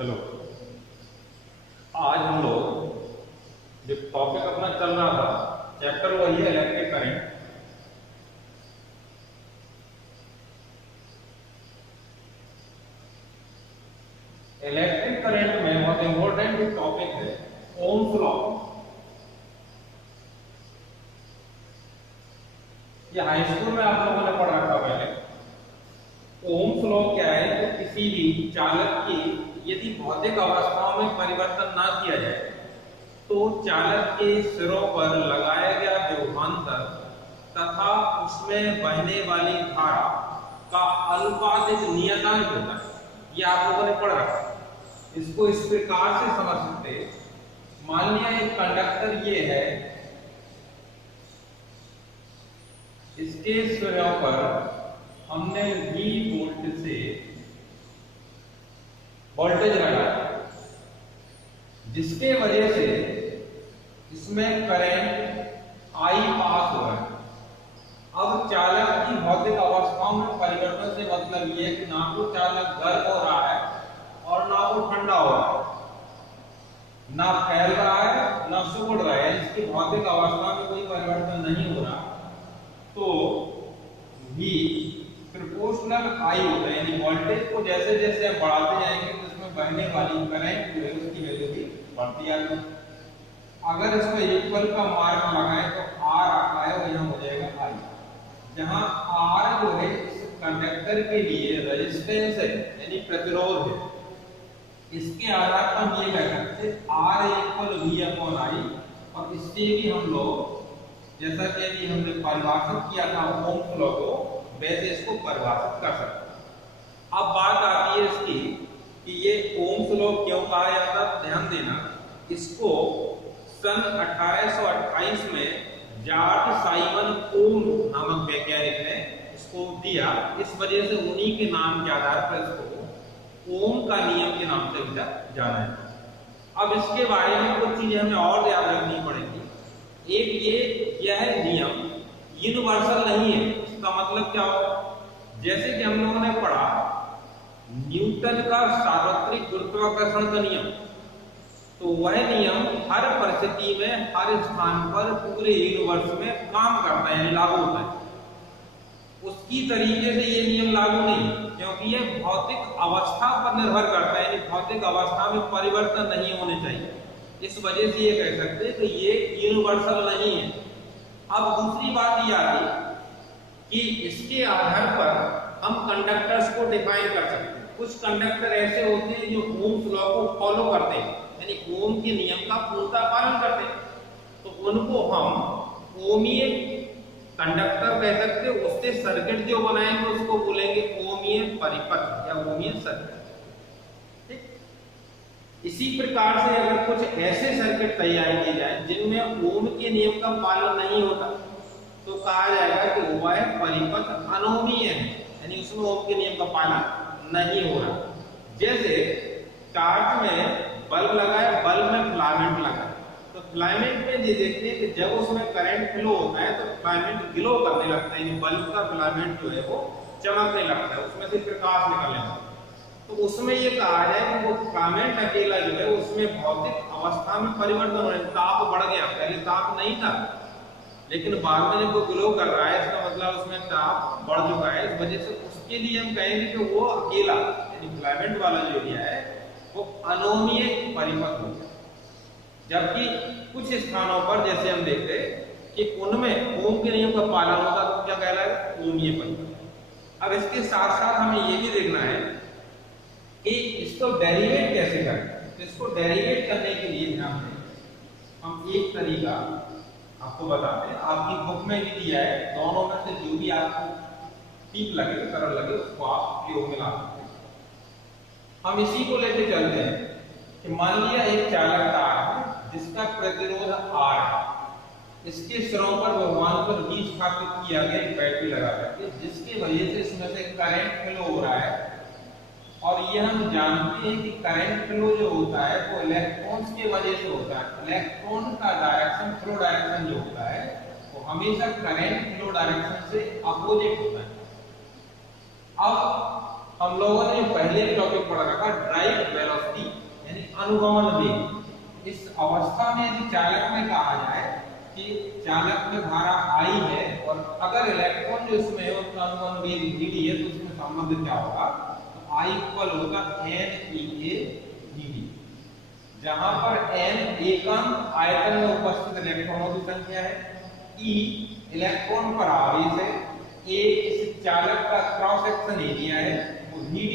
Hello. आज हम लोग जो टॉपिक अपना चल रहा था चैप्टर वही है इलेक्ट्रिक करंट। इलेक्ट्रिक करंट में बहुत इंपॉर्टेंट जो टॉपिक है ओम्स लॉ। ये हाई स्कूल में आप लोगों ने पढ़ रखा पहले। ओम्स लॉ क्या है? तो किसी भी चालक की यदि भौतिक अवस्थाओं में परिवर्तन ना किया जाए तो चालक के सिरों पर लगाया गया विभवांतर तथा उसमें बहने वाली धारा का अनुपातिक नियतांक होता है। ये आप लोगों ने पढ़ रखा है। इसको इस प्रकार से समझ सकते हैं, मान लिया एक कंडक्टर ये है, इसके सिरों पर हमने V वोल्ट से वोल्टेज लगाया जिसके वजह से इसमें करंट I पास हो रहा है। अब चालक की भौतिक अवस्थाओं में परिवर्तन से मतलब ये है कि ना तो चालक गर्म हो रहा है और ना वो ठंडा हो रहा है, ना फैल रहा है ना सिकुड़ रहा है। इसकी भौतिक अवस्था में कोई परिवर्तन नहीं हो रहा, तो V प्रोपोर्शनल I होता है, यानी वोल्टेज को जैसे जैसे हम बढ़ाते जाएंगे तो इसमें बहने वाली करंट जो है उसकी वैल्यू भी बढ़ती जाती है। अगर इसमें इक्वल का मार्क लगाएं तो R आता है और यहाँ हो जाएगा I, जहां R जो है इस कंडक्टर के लिए रेजिस्टेंस है यानी प्रतिरोध है। इसके आधार पर हम ये कह सकते हैं R equal V upon I, और इससे भी हम लोग जैसा कि अभी हमने परिभाषित किया था ओम्स लॉ को, वैसे इसको परिभाषित कर सकते हैं। अब बात आती है इसकी कि ये ओम्स लॉ क्यों कहा जाता है। ध्यान देना, इसको सन 1828 में जॉर्ज साइमन ओम नामक वैज्ञानिक ने इसको दिया। इस वजह से उन्हीं के नाम के आधार पर इसको ओम का नियम के नाम से जाना है। अब इसके बारे में कुछ चीजें हमें और याद रखनी पड़ेगी। एक यह नियम यूनिवर्सल नहीं है। इसका मतलब क्या होगा? जैसे कि हम लोगों ने पढ़ा न्यूटन का सार्वत्रिक गुरुत्वाकर्षण का नियम, तो वह नियम हर परिस्थिति में हर स्थान पर पूरे यूनिवर्स में काम करता है यानी लागू होता है। उसकी तरीके से ये नियम लागू नहीं, क्योंकि ये भौतिक अवस्था पर निर्भर करता है, यानी भौतिक अवस्था में परिवर्तन नहीं होने चाहिए। इस वजह से ये कह सकते हैं कि ये यूनिवर्सल नहीं है। अब दूसरी बात ये आती कि इसके आधार पर हम कंडक्टर्स को डिफाइन कर सकते हैं। कुछ कंडक्टर ऐसे होते हैं जो ओम्स लॉ को फॉलो करते हैं, यानी ओम के नियम का पूर्णतः पालन करते हैं, तो उनको हम ओमीय कंडक्टर कह सकते हैं। उससे सर्किट जो बनाएंगे उसको बोलेंगे ओमीय परिपथ या ओमीय सर्किट। इसी प्रकार से अगर कुछ ऐसे सर्किट तैयार किए जाए जिनमें ओम के नियम का पालन नहीं होता तो कहा जाएगा कि वह परिपथ अनोमीय है, यानी उसमें ओम के नियम का पालन नहीं हो रहा। जैसे टॉर्च में बल्ब लगा है, बल्ब में फिलामेंट लगा है, तो फिलामेंट में ये देखते हैं कि जब उसमें करंट फ्लो होता है तो फिलामेंट ग्लो करने लगता है, यानी बल्ब का फिलामेंट जो है वो चमकने लगता है, उसमें से प्रकाश निकलने लगता है। तो उसमें ये कहा जाए कि वो फिलामेंट अकेला जो है उसमें भौतिक अवस्था में परिवर्तन हो रहा है, ताप बढ़ गया। पहले ताप नहीं था, लेकिन बाद में जब वो ग्लो कर रहा है इसका मतलब उसमें ताप बढ़ चुका है। इस वजह से उसके लिए हम कहेंगे कि वो अकेला यानी फिलामेंट वाला जो एरिया है वो अनोमीय परिपथ हो गया। जबकि कुछ स्थानों पर जैसे हम देखते कि उनमें ओम के नियम का पालन होता तो क्या कहलाएगा? ओमीय परिपथ। अब इसके साथ साथ हमें ये भी देखना है कि इसको डेरिवेट कैसे करें। तो इसको डेरिवेट करने के लिए ध्यान दें, हम एक तरीका आपको बताते हैं। आपकी बुक में भी दिया है, दोनों में से जो भी आपको ठीक लगे सरल लगे उसको आप प्रयोग में ला सकते हैं। हम इसी को लेके चलते हैं कि मान लिया एक चालक तार है जिसका प्रतिरोध R है, इसके सिरों पर भगवान पर V स्थापित किया गया एक बैटरी लगा करके, जिसकी वजह से इसमें से करंट फ्लो हो रहा है। और ये हम जानते हैं कि करंट फ्लो जो होता है वो इलेक्ट्रॉन्स की वजह से होता है। इलेक्ट्रॉन का डायरेक्शन, फ्लो डायरेक्शन जो होता है वो हमेशा करंट फ्लो डायरेक्शन से अपोजिट होता है। अब हम लोगों ने पहले भी टॉपिक पढ़ा रखा ड्राइव वेलोसिटी यानी अनुगमन वेग। इस अवस्था में यदि चालक में कहा जाए कि चालक में धारा I है और अगर इलेक्ट्रॉन जो इसमें है उसका अनुगमन वेग dd है तो उसमें संबंध क्या होगा, तो I इक्वल होगा NEA dd, जहां पर n एकम आयतन में उपस्थित इलेक्ट्रॉनों की संख्या है, E इलेक्ट्रॉन पर आवेश है, A इस चालक का क्रॉस सेक्शन एरिया है, और dd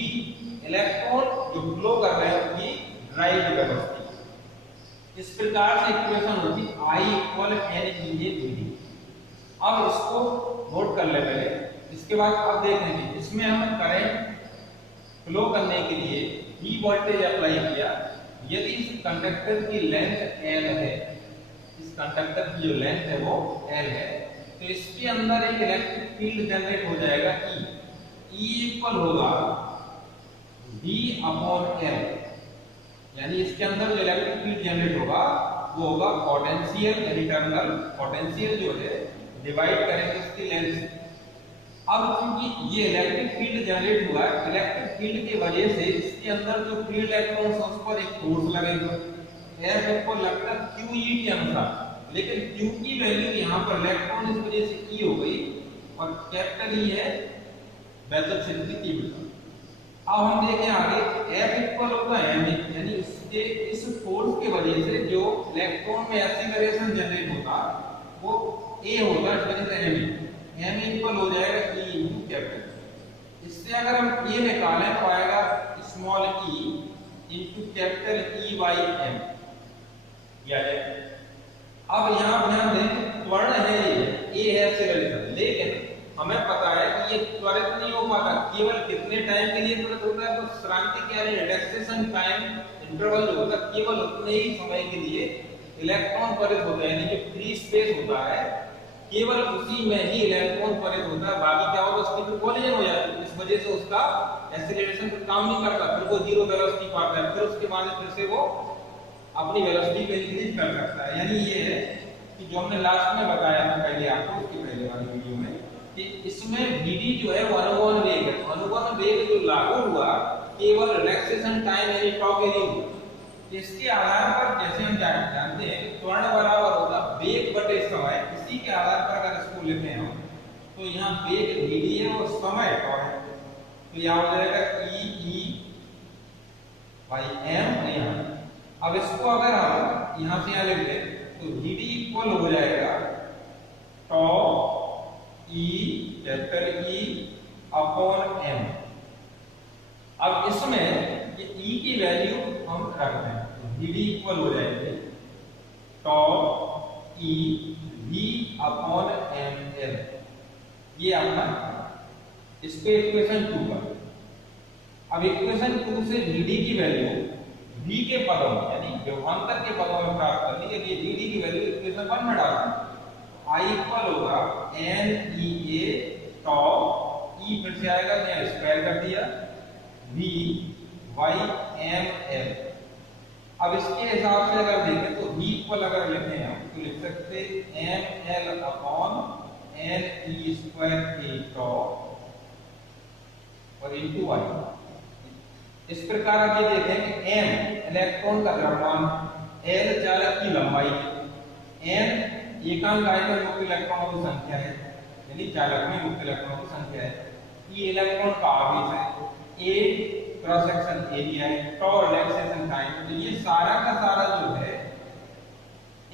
इलेक्ट्रॉन जो फ्लो कर रहे हैं उनकी ड्राइव वेलोसिटी। इस प्रकार से इक्वेशन होती I इक्वल NEA dd। अब इसको नोट कर ले पहले, इसके बाद अब देखेंगे इसमें हम करंट फ्लो करने के लिए V वोल्टेज अप्लाई किया। यदि इस कंडक्टर की लेंथ L है, इस कंडक्टर की जो लेंथ है वो L है, तो इसके अंदर एक इलेक्ट्रिक फील्ड जनरेट हो जाएगा E इक्वल होगा V अपॉन L, यानी इसके अंदर जो इलेक्ट्रिक फील्ड जनरेट होगा वो होगा पोटेंशियल यानी टर्मिनल पोटेंशियल जो है डिवाइड करेंगे इसकी लेंथ से। अब क्योंकि ये इलेक्ट्रिक फील्ड जनरेट हुआ है, इलेक्ट्रिक फील्ड की वजह से इसके अंदर जो फ्री इलेक्ट्रॉन्स है उस पर एक फोर्स लगेगा, F को लगता है QE के अनुसार, लेकिन Q की वैल्यू यहाँ पर इलेक्ट्रॉन इस वजह से E हो गई और कैपिटल E है बेज़ल क्षेत्र की तीव्रता। अब हम देखें आगे F इक्वल होगा m, यानी इसके इस फोर्स की वजह से जो इलेक्ट्रॉन में एक्सीलरेशन जनरेट होता वो A होगा, इस वजह से m इक्वल हो जाएगा E इनटू कैपिटल। इससे अगर हम A निकालें तो आएगा small e into capital E by m, या अब यहाँ ध्यान दें त्वरण है ये A है एक्सीलरेशन, लेकिन हमें पता है कि ये त्वरित नहीं हो पाता, केवल कितने टाइम के लिए त्वरित होता है, तो श्रांति यानी रिलैक्सेशन टाइम इंटरवल जो होता है केवल उतने ही समय के लिए इलेक्ट्रॉन त्वरित होता है, यानी जो फ्री स्पेस होता है केवल उसी में ही इलेक्ट्रॉन त्वरित होता है, बाकी क्या होगा उसकी फिर कोलिजन हो जाती है, इस वजह से उसका एक्सीलरेशन पर काम नहीं करता, फिर वो जीरो वेलोसिटी पाता है, फिर उसके बाद फिर से वो अपनी वेलोसिटी को इंक्रीज कर सकता है। यानी ये है कि जो हमने लास्ट में बताया था पहले आपको उसके पहले वाली वीडियो में कि इसमें dd जो है वो अनुगमन वेग है, तो अनुगमन वेग जो लागू हुआ केवल रिलैक्सेशन टाइम यानी tau के लिए हुआ। इसके आधार पर जैसे हम जानते हैं कि त्वरण बराबर होगा वेग बटे समय, इसी के आधार पर अगर इसको लिखें हम तो यहाँ वेग dd है और समय tau है, तो यहाँ हो जाएगा E बाई m यहाँ। अब इसको अगर हम यहाँ से यहाँ लिख दें तो dd इक्वल हो जाएगा tau E capital E upon m। अब इसमें ये E की वैल्यू हम रख रहे हैं, dd इक्वल हो जाएगी tau E V upon ml, ये अपना इस पे इक्वेशन 2 का। अब इक्वेशन 2 से dd की वैल्यू v के पदों में यानी विभवांतर के पदों में प्राप्त करनी है, ये dd की वैल्यू इक्वेशन 1 में डालना है। I इक्वल होगा NEA tau E फिर से आएगा तो यहाँ स्क्वायर कर दिया V बाई ml। अब इसके हिसाब से अगर देखें तो V इक्वल अगर लिखें हम तो लिख सकते ml upon NE square A tau और इनटू y। इस प्रकार आप ये देखें कि m इलेक्ट्रॉन का द्रव्यमान, L चालक की लंबाई, n एकांक आयतन मुक्त इलेक्ट्रॉनों की संख्या है यानी चालक में मुक्त इलेक्ट्रॉनों की संख्या है, E इलेक्ट्रॉन का आवेश है, A क्रॉस सेक्शन एरिया है, tau रिलैक्सेशन टाइम। तो ये सारा का सारा जो है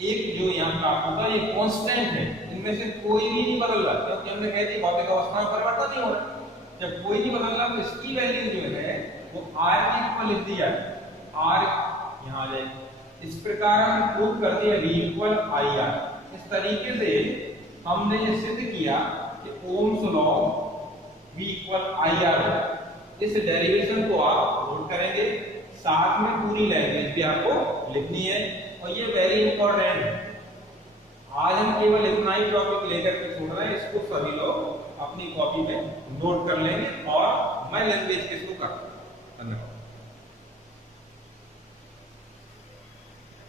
एक जो यहाँ प्राप्त होगा ये कांस्टेंट है, इनमें से कोई भी नहीं बदल रहा, क्योंकि हमने कह दी भौतिक अवस्था में परिवर्तन नहीं हो रहा। जब कोई नहीं बदल रहा तो इसकी वैल्यू जो है वो R के इक्वल लिख दी जाती है, R यहाँ आ जाएगी। इस प्रकार हम प्रूव कर दिया V इक्वल IR। इस तरीके से हमने ये सिद्ध किया कि Ohm's law V equal IR है। इस डेरिवेशन को आप नोट करेंगे, साथ में पूरी लैंग्वेज भी आपको लिखनी है और ये वेरी इंपॉर्टेंट है। आज हम केवल इतना ही टॉपिक लेकर के छोड़ रहे हैं, इसको सभी लोग अपनी कॉपी में नोट कर लेंगे और मैं लैंग्वेज किसको करता हूं। धन्यवाद।